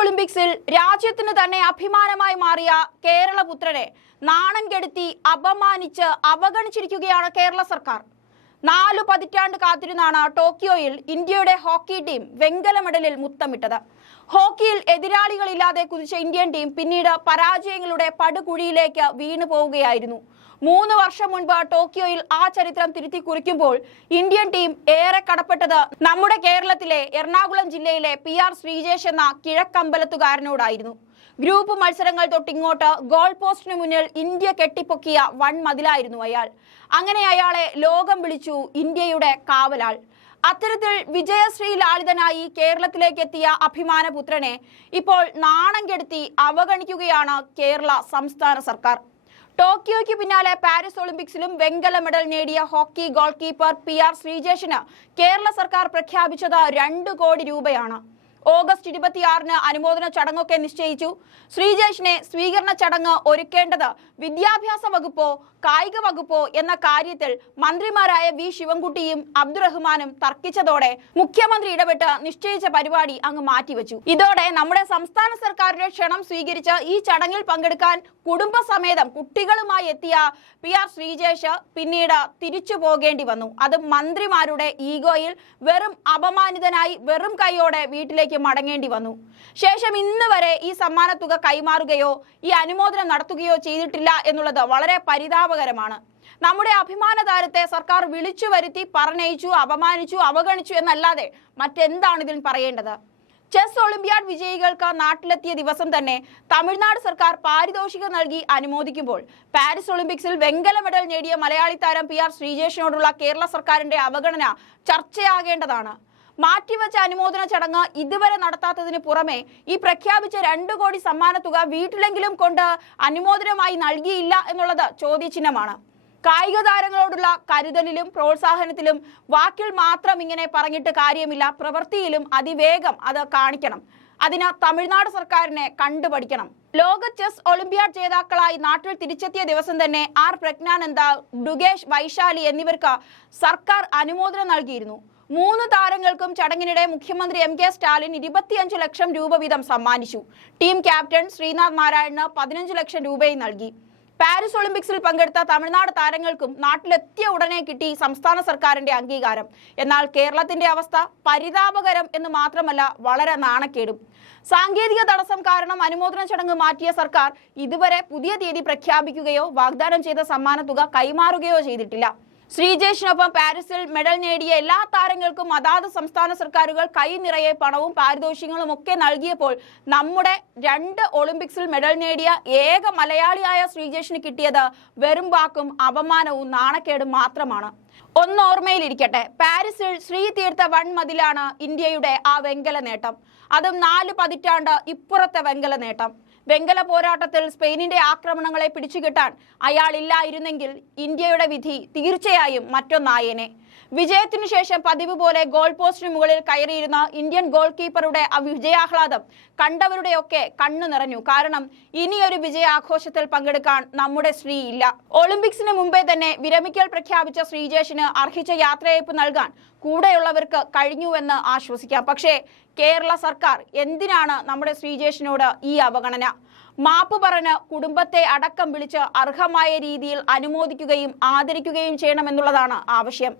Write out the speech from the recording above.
ഒളിമ്പിക്സിൽ രാജ്യത്തിന് തന്നെ അഭിമാനമായി മാറിയ കേരളപുത്രനെ നാണം കെടുത്തി അപമാനിച്ച് അവഗണിച്ചിരിക്കുകയാണ് കേരള സർക്കാർ. നാലു പതിറ്റാണ്ട് കാത്തിരുന്നാണ് ടോക്കിയോയിൽ ഇന്ത്യയുടെ ഹോക്കി ടീം വെങ്കല മെഡലിൽ മുത്തമിട്ടത്. ഹോക്കിയിൽ എതിരാളികളില്ലാതെ കുതിച്ച ഇന്ത്യൻ ടീം പിന്നീട് പരാജയങ്ങളുടെ പടുകുഴിയിലേക്ക് വീണു പോവുകയായിരുന്നു മൂന്ന് വർഷം മുൻപ് ടോക്കിയോയിൽ ആ ചരിത്രം തിരുത്തി കുറിക്കുമ്പോൾ ഇന്ത്യൻ ടീം ഏറെ കടപ്പെട്ടത് നമ്മുടെ കേരളത്തിലെ എറണാകുളം ജില്ലയിലെ പി ആർ ശ്രീജേഷ് എന്ന കിഴക്കമ്പലത്തുകാരനോടായിരുന്നു. ഗ്രൂപ്പ് മത്സരങ്ങൾ തൊട്ടിങ്ങോട്ട് ഗോൾ പോസ്റ്റിന് മുന്നിൽ ഇന്ത്യ കെട്ടിപ്പൊക്കിയ വൺ മതിലായിരുന്നു അയാൾ. അങ്ങനെ അയാളെ ലോകം വിളിച്ചു ഇന്ത്യയുടെ കാവലാൾ. അത്തരത്തിൽ വിജയശ്രീ ലാളിതനായി കേരളത്തിലേക്ക് എത്തിയ അഭിമാന പുത്രനെ ഇപ്പോൾ നാണം കെടുത്തി അവഗണിക്കുകയാണ് കേരള സംസ്ഥാന സർക്കാർ. ടോക്കിയോയ്ക്ക് പിന്നാലെ പാരീസ് ഒളിമ്പിക്സിലും വെങ്കല മെഡൽ നേടിയ hockey goalkeeper P R ശ്രീജേഷിന് കേരള സർക്കാർ പ്രഖ്യാപിച്ചത് രണ്ട് കോടി രൂപയാണ്. ഓഗസ്റ്റ് ഇരുപത്തിയാറിന് അനുമോദന ചടങ്ങൊക്കെ നിശ്ചയിച്ചു. ശ്രീജേഷിനെ സ്വീകരണ ചടങ്ങ് ഒരുക്കേണ്ടത് വിദ്യാഭ്യാസ വകുപ്പോ കായിക വകുപ്പോ എന്ന കാര്യത്തിൽ മന്ത്രിമാരായ വി ശിവൻകുട്ടിയും അബ്ദുറഹ്മാനും തർക്കിച്ചതോടെ മുഖ്യമന്ത്രി ഇടപെട്ട് നിശ്ചയിച്ച പരിപാടി അങ്ങ് മാറ്റിവെച്ചു. ഇതോടെ നമ്മുടെ സംസ്ഥാന സർക്കാരിന്റെ ക്ഷണം സ്വീകരിച്ച് ഈ ചടങ്ങിൽ പങ്കെടുക്കാൻ കുടുംബസമേതം കുട്ടികളുമായി എത്തിയ പി ആർ ശ്രീജേഷ് പിന്നീട് തിരിച്ചു പോകേണ്ടി വന്നു. അത് മന്ത്രിമാരുടെ ഈഗോയിൽ വെറും അപമാനിതനായി വെറും കൈയോടെ വീട്ടിലേക്ക് മടങ്ങേണ്ടി വന്നു. ശേഷം ഇന്ന് വരെ ഈ സമ്മാനത്തുക കൈമാറുകയോ ഈ അനുമോദനം നടത്തുകയോ ചെയ്തിട്ടില്ല എന്നുള്ളത് വളരെ പരിതാപകരമാണ്. നമ്മുടെ അഭിമാന താരത്തെ സർക്കാർ വിളിച്ചു വരുത്തി പറഞ്ഞയച്ചു അപമാനിച്ചു അവഗണിച്ചു എന്നല്ലാതെ മറ്റെന്താണ് ഇതിൽ പറയേണ്ടത്? ചെസ് ഒളിമ്പ്യാഡ് വിജയികൾക്ക് നാട്ടിലെത്തിയ ദിവസം തന്നെ തമിഴ്നാട് സർക്കാർ പാരിതോഷികം നൽകി അനുമോദിക്കുമ്പോൾ പാരീസ് ഒളിമ്പിക്സിൽ വെങ്കല മെഡൽ നേടിയ മലയാളി താരം പി ആർ ശ്രീജേഷിനോടുള്ള കേരള സർക്കാരിന്റെ അവഗണന ചർച്ചയാകേണ്ടതാണ്. മാറ്റിവെച്ച അനുമോദന ചടങ്ങ് ഇതുവരെ നടത്താത്തതിന് പുറമെ ഈ പ്രഖ്യാപിച്ച രണ്ടു കോടി സമ്മാന തുക വീട്ടിലെങ്കിലും കൊണ്ട് അനുമോദനമായി നൽകിയില്ല എന്നുള്ളത് ചോദ്യചിഹ്നമാണ്. കായിക താരങ്ങളോടുള്ള കരുതലിലും പ്രോത്സാഹനത്തിലും വാക്കിൽ മാത്രം ഇങ്ങനെ പറഞ്ഞിട്ട് കാര്യമില്ല. പ്രവൃത്തിയിലും അതിവേഗം അത് കാണിക്കണം. അതിന് തമിഴ്നാട് സർക്കാരിനെ കണ്ടുപഠിക്കണം. ലോക ചെസ് ഒളിമ്പ്യാഡ് ജേതാക്കളായി നാട്ടിൽ തിരിച്ചെത്തിയ ദിവസം തന്നെ ആർ പ്രജ്ഞാനന്ദ ഡുഗേഷ് വൈശാലി എന്നിവർക്ക് സർക്കാർ അനുമോദനം നൽകിയിരുന്നു. മൂന്ന് താരങ്ങൾക്കും ചടങ്ങിനിടെ മുഖ്യമന്ത്രി എം കെ സ്റ്റാലിൻ ഇരുപത്തിയഞ്ച് ലക്ഷം രൂപ വീതം സമ്മാനിച്ചു. ടീം ക്യാപ്റ്റൻ ശ്രീനാഥ് നാരായണന് പതിനഞ്ച് ലക്ഷം രൂപയും നൽകി. പാരീസ് ഒളിമ്പിക്സിൽ പങ്കെടുത്ത തമിഴ്നാട് താരങ്ങൾക്കും നാട്ടിലെത്തിയ ഉടനെ കിട്ടി സംസ്ഥാന സർക്കാരിന്റെ അംഗീകാരം. എന്നാൽ കേരളത്തിന്റെ അവസ്ഥ പരിതാപകരം എന്ന് മാത്രമല്ല വളരെ നാണക്കേടും. സാങ്കേതിക തടസ്സം കാരണം അനുമോദന ചടങ്ങ് മാറ്റിയ സർക്കാർ ഇതുവരെ പുതിയ തീയതി പ്രഖ്യാപിക്കുകയോ വാഗ്ദാനം ചെയ്ത സമ്മാനത്തുക കൈമാറുകയോ ചെയ്തിട്ടില്ല. ശ്രീജേഷിനൊപ്പം പാരീസിൽ മെഡൽ നേടിയ എല്ലാ താരങ്ങൾക്കും അതാത് സംസ്ഥാന സർക്കാരുകൾ കൈ നിറയെ പണവും പാരിതോഷികങ്ങളും ഒക്കെ നൽകിയപ്പോൾ നമ്മുടെ രണ്ട് ഒളിമ്പിക്സിൽ മെഡൽ നേടിയ ഏക മലയാളിയായ ശ്രീജേഷിന് കിട്ടിയത് വെറും വാക്കും അപമാനവും നാണക്കേടും മാത്രമാണ്. ഒന്ന് ഓർമ്മയിലിരിക്കട്ടെ പാരീസിൽ ശ്രീ തീർത്ത വൻമതിലാണ് ഇന്ത്യയുടെ ആ വെങ്കല നേട്ടം. അതും നാല് പതിറ്റാണ്ട് ഇപ്പുറത്തെ വെങ്കല നേട്ടം. വെങ്കല പോരാട്ടത്തിൽ സ്പെയിനിന്റെ ആക്രമണങ്ങളെ പിടിച്ചുകെട്ടാൻ അയാളില്ലായിരുന്നെങ്കിൽ ഇന്ത്യയുടെ വിധി തീർച്ചയായും മറ്റൊന്നായേനെ. വിജയത്തിനു ശേഷം പതിവ് പോലെ ഗോൾ പോസ്റ്റിന് മുകളിൽ കയറിയിരുന്ന ഇന്ത്യൻ ഗോൾ കീപ്പറുടെ ആ വിജയാഹ്ലാദം കണ്ടവരുടെയൊക്കെ കണ്ണു നിറഞ്ഞു. കാരണം ഇനിയൊരു വിജയാഘോഷത്തിൽ പങ്കെടുക്കാൻ നമ്മുടെ ശ്രീ ഇല്ല. ഒളിമ്പിക്സിന് മുമ്പേ തന്നെ വിരമിക്കൽ പ്രഖ്യാപിച്ച ശ്രീജേഷിന് അർഹിച്ച യാത്രയയപ്പ് നൽകാൻ കൂടെയുള്ളവർക്ക് കഴിഞ്ഞുവെന്ന് ആശ്വസിക്കാം. പക്ഷേ കേരള സർക്കാർ എന്തിനാണ് നമ്മുടെ ശ്രീജേഷിനോട് ഈ അവഗണന? മാപ്പ് പറഞ്ഞ് കുടുംബത്തെ അടക്കം വിളിച്ച് അർഹമായ രീതിയിൽ അനുമോദിക്കുകയും ആദരിക്കുകയും ചെയ്യണമെന്നുള്ളതാണ് ആവശ്യം.